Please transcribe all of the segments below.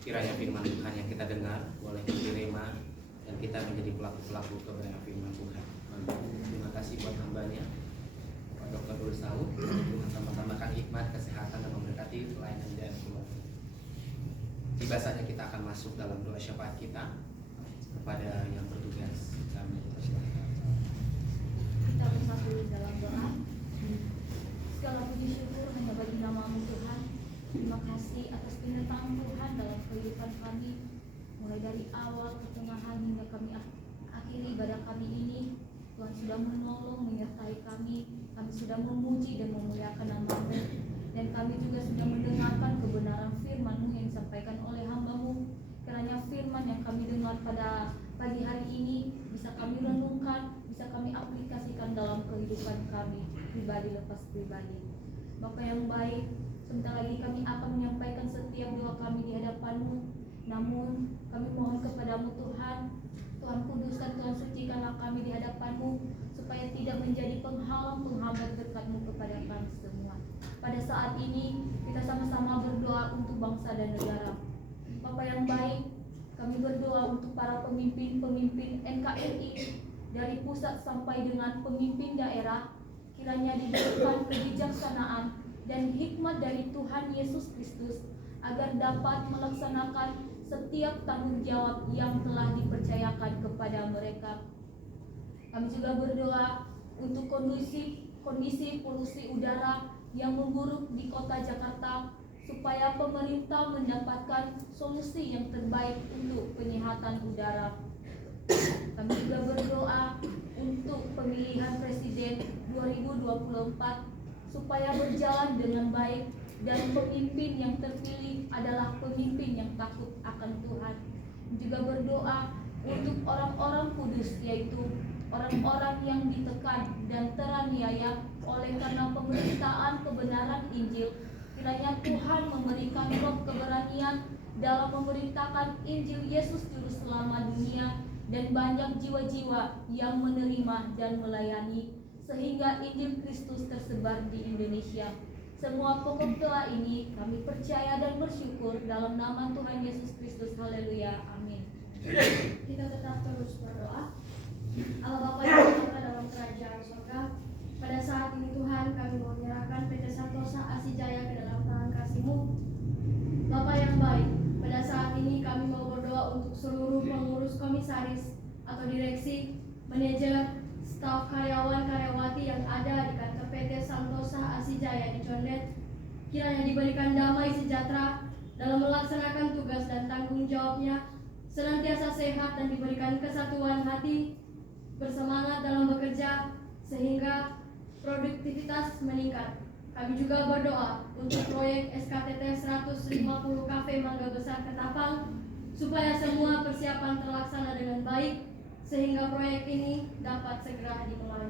Kiranya firman Tuhan yang kita dengar boleh diterima dan kita menjadi pelaku-pelaku kebenaran firman Tuhan. Terima kasih buat hambanya Pak Dr. Dul Saud. Tuhan tambahkan hikmat, kesehatan dan memberkati pelayanan dan keluarga. Tiba saatnya kita akan masuk dalam doa syafaat kita kepada yang bertugas. Kami persilakan. Kita bersatu dalam doa. Segala puji syukur hanya bagi nama-Mu Tuhan. Terima kasih atas penyertaan Tuhan dalam kehidupan kami, mulai dari awal, pertengahan hingga kami akhiri ibadah kami ini. Tuhan sudah menolong, menyertai kami. Kami sudah memuji dan memuliakan nama-Mu, dan kami juga sudah mendengarkan kebenaran firman-Mu yang disampaikan oleh hamba-Mu. Kiranya firman yang kami dengar pada pagi hari ini bisa kami renungkan, bisa kami aplikasikan dalam kehidupan kami pribadi lepas pribadi. Bapa yang baik, sebentar lagi kami akan menyampaikan setiap doa kami di hadapan-Mu. Namun kami mohon kepada-Mu Tuhan, Tuhan kuduskan, Tuhan sucikanlah kami di hadapan-Mu, supaya tidak menjadi penghalang penghambat berkat-Mu kepada kami semua. Pada saat ini kita sama-sama berdoa untuk bangsa dan negara. Bapa yang baik, kami berdoa untuk para pemimpin-pemimpin NKRI dari pusat sampai dengan pemimpin daerah. Kiranya diberikan kebijaksanaan dan hikmat dari Tuhan Yesus Kristus agar dapat melaksanakan setiap tanggung jawab yang telah dipercayakan kepada mereka. Kami juga berdoa untuk kondisi polusi udara yang memburuk di kota Jakarta, supaya pemerintah mendapatkan solusi yang terbaik untuk penyehatan udara. Kami juga berdoa untuk pemilihan presiden 2024 supaya berjalan dengan baik dan pemimpin yang terpilih adalah pemimpin yang takut akan Tuhan. Juga berdoa untuk orang-orang kudus, yaitu orang-orang yang ditekan dan teraniaya oleh karena pemberitaan kebenaran Injil. Kiranya Tuhan memberikan roh keberanian dalam memberitakan Injil Yesus Juru Selamat dunia, dan banyak jiwa-jiwa yang menerima dan melayani, sehingga Injil Kristus tersebar di Indonesia. Semua pokok doa ini kami percaya dan bersyukur dalam nama Tuhan Yesus Kristus. Haleluya, amin. Kita tetap terus berdoa. Allah Bapa yang berada dalam kerajaan surga, pada saat ini Tuhan kami mau menyerahkan PT Santosa Asijaya ke dalam tangan kasih-Mu. Bapa yang baik, pada saat ini kami mau berdoa untuk seluruh pengurus komisaris atau direksi, manajer, staf karyawan-karyawati yang ada di kantor PT Santosa Asijaya di Condet. Kiranya diberikan damai sejahtera dalam melaksanakan tugas dan tanggung jawabnya, senantiasa sehat dan diberikan kesatuan hati, bersemangat dalam bekerja sehingga produktivitas meningkat. Kami juga berdoa untuk proyek SKTT 150 Cafe Mangga Besar Ketapang, supaya semua persiapan terlaksana dengan baik sehingga proyek ini dapat segera dimulai.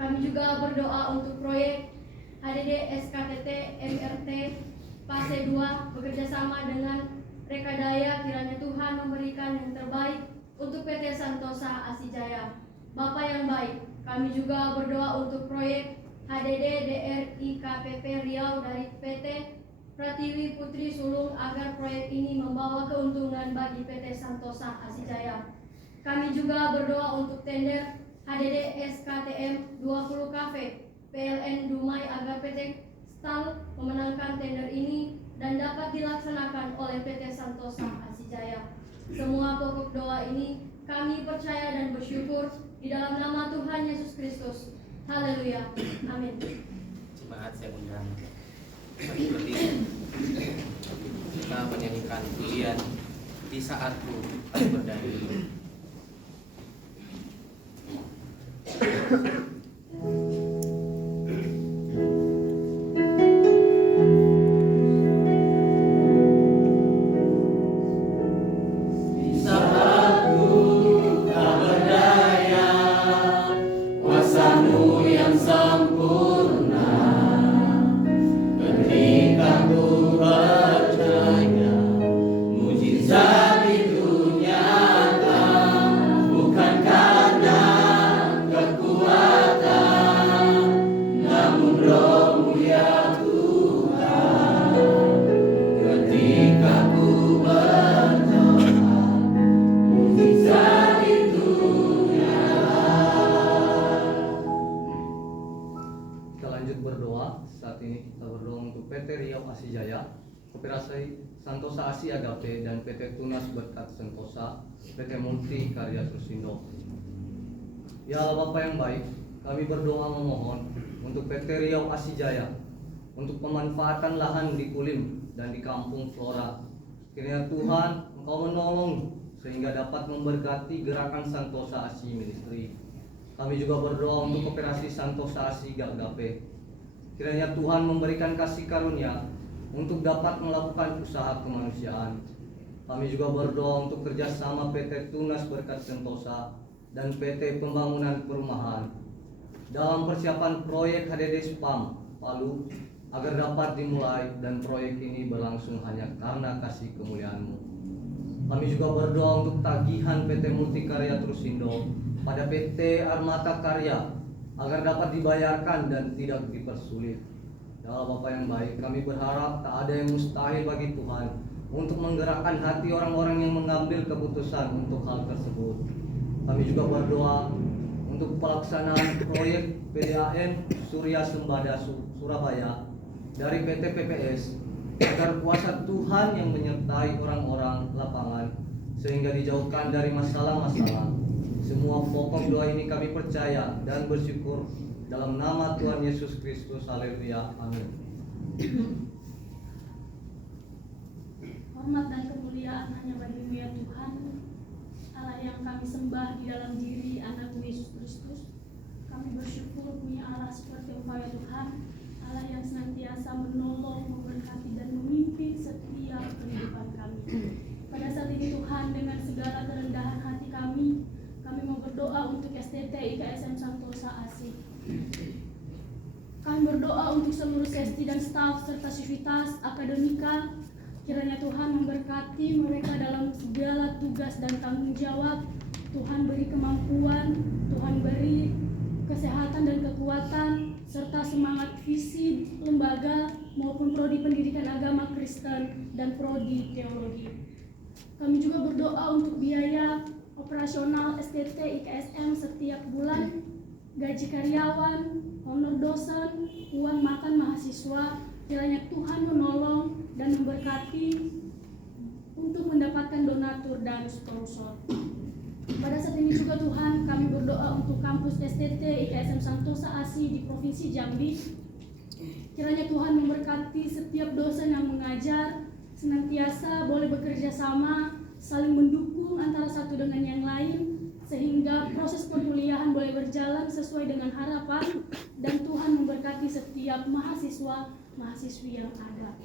Kami juga berdoa untuk proyek HDD SKTT MRT Fase 2 bekerjasama dengan Rekadaya. Kiranya Tuhan memberikan yang terbaik untuk PT Santosa Asijaya. Bapa yang baik, kami juga berdoa untuk proyek HDD DRIKPP Riau dari PT Pratiwi Putri Sulung agar proyek ini membawa keuntungan bagi PT Santosa Asijaya. Kami juga berdoa untuk tender HDD SKTM 20 Cafe PLN Dumai agar PT Stal memenangkan tender ini dan dapat dilaksanakan oleh PT Santosa Asijaya. Semua pokok doa ini kami percaya dan bersyukur di dalam nama Tuhan Yesus Kristus. Haleluya. Amin. Jemaat saya undang seperti kita menyanyikan pujian Di Saatku Aku Berdaya. Percaya mujizat itu nyata. PT Riau Asijaya, Koperasi Santosa Asi Agape, dan PT Tunas Berkat Sentosa, PT Multi Karya Trusindo. Ya Allah Bapa yang baik, kami berdoa memohon untuk PT Riau Asijaya, untuk pemanfaatan lahan di Kulim dan di Kampung Flora. Kiranya Tuhan Engkau menolong sehingga dapat memberkati gerakan Santosa Asi Ministry. Kami juga berdoa untuk Koperasi Santosa Asi Agape. Kiranya Tuhan memberikan kasih karunia untuk dapat melakukan usaha kemanusiaan. Kami juga berdoa untuk kerjasama PT Tunas Berkat Sentosa dan PT Pembangunan Perumahan dalam persiapan proyek HDD SPAM Palu agar dapat dimulai dan proyek ini berlangsung hanya karena kasih kemuliaan-Mu. Kami juga berdoa untuk tagihan PT Multikarya Trusindo pada PT Armata Karya agar dapat dibayarkan dan tidak dipersulit. Ya Allah Bapa yang baik, kami berharap tak ada yang mustahil bagi Tuhan untuk menggerakkan hati orang-orang yang mengambil keputusan untuk hal tersebut. Kami juga berdoa untuk pelaksanaan proyek PDAM Surya Sembada Surabaya dari PT PPS agar kuasa Tuhan yang menyertai orang-orang lapangan sehingga dijauhkan dari masalah-masalah. Semua pokok doa ini kami percaya dan bersyukur dalam nama Tuhan Yesus Kristus. Haleluya. Amin. Hormat dan kemuliaan hanya bagi-Mu ya Tuhan, Allah yang kami sembah di dalam diri anak-Mu Yesus Kristus. Kami bersyukur punya Allah seperti Engkau ya Tuhan, Allah yang senantiasa menolong, memberkati dan memimpin setiap kehidupan kami. Pada saat ini Tuhan, dengan segala kerendahan hati kami mau berdoa untuk STT IKSM Santosa Asi. Kami berdoa untuk seluruh sesti dan staf serta sivitas akademika. Kiranya Tuhan memberkati mereka dalam segala tugas dan tanggung jawab. Tuhan beri kemampuan, Tuhan beri kesehatan dan kekuatan, serta semangat visi lembaga maupun prodi pendidikan agama Kristen dan prodi teologi. Kami juga berdoa untuk biaya operasional STT IKSM setiap bulan, gaji karyawan, honor dosen, uang makan mahasiswa. Kiranya Tuhan menolong dan memberkati untuk mendapatkan donatur dan sponsor. Pada saat ini juga Tuhan, kami berdoa untuk kampus STT IKSM Santosa Asi di Provinsi Jambi. Kiranya Tuhan memberkati setiap dosen yang mengajar, senantiasa boleh bekerja sama, saling mendukung antara satu dengan yang lain, sehingga proses perkuliahan boleh berjalan sesuai dengan harapan, dan Tuhan memberkati setiap mahasiswa-mahasiswi yang ada.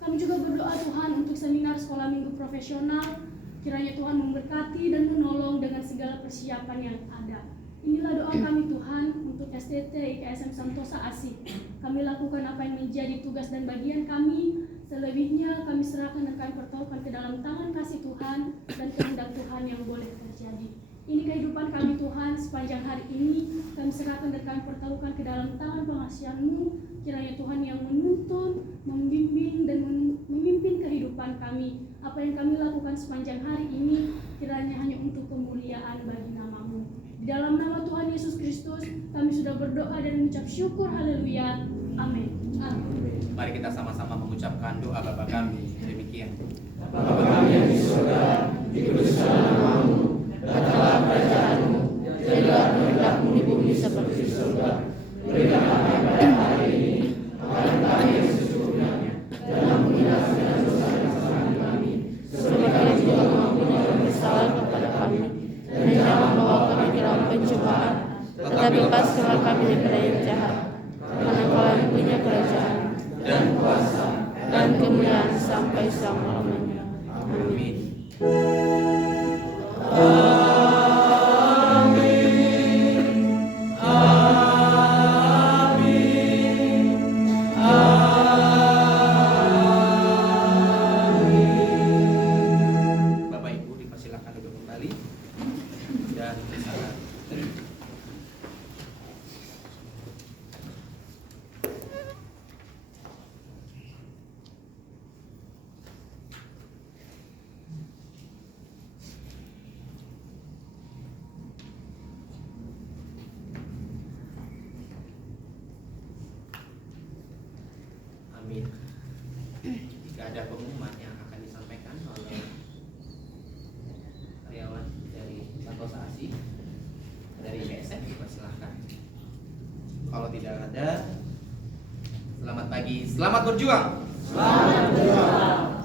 Kami juga berdoa Tuhan untuk seminar sekolah minggu profesional. Kiranya Tuhan memberkati dan menolong dengan segala persiapan yang ada. Inilah doa kami Tuhan untuk STT IKSM Santosa Asi. Kami lakukan apa yang menjadi tugas dan bagian kami. Selebihnya kami serahkan dan kami pertaruhkan ke dalam tangan kasih Tuhan dan kehendak Tuhan yang boleh terjadi. Ini kehidupan kami Tuhan sepanjang hari ini. Kami serahkan dan kami pertaruhkan ke dalam tangan pengasihan-Mu. Kiranya Tuhan yang menuntun, membimbing dan memimpin kehidupan kami. Apa yang kami lakukan sepanjang hari ini kiranya hanya untuk kemuliaan bagi nama-Mu. Di dalam nama Tuhan Yesus Kristus kami sudah berdoa dan mengucap syukur. Haleluya. Amin. Amin. Mari kita sama-sama mengucapkan doa Bapa kami. Demikian. Bapa kami yang di surga, dikuduskanlah nama-Mu, datanglah kerajaan-Mu, jadilah kehendak-Mu di bumi seperti di surga. Berikan kami pada hari ini makanan kami yang secukupnya, dan ampunilah segala dosa-dosa kami, seperti kami juga mengampuni orang bersalah kepada kami. Dan jangan bawa kami ke dalam pencobaan, tetapi lepaskanlah kami daripada yang jahat. Karena Engkau yang punya kerajaan dan kuasa dan kemuliaan sampai selama-lamanya. Amin. Bapak Ibu dipersilakan duduk kembali dan salam. Kalau tidak ada, selamat pagi, selamat berjuang. Selamat berjuang.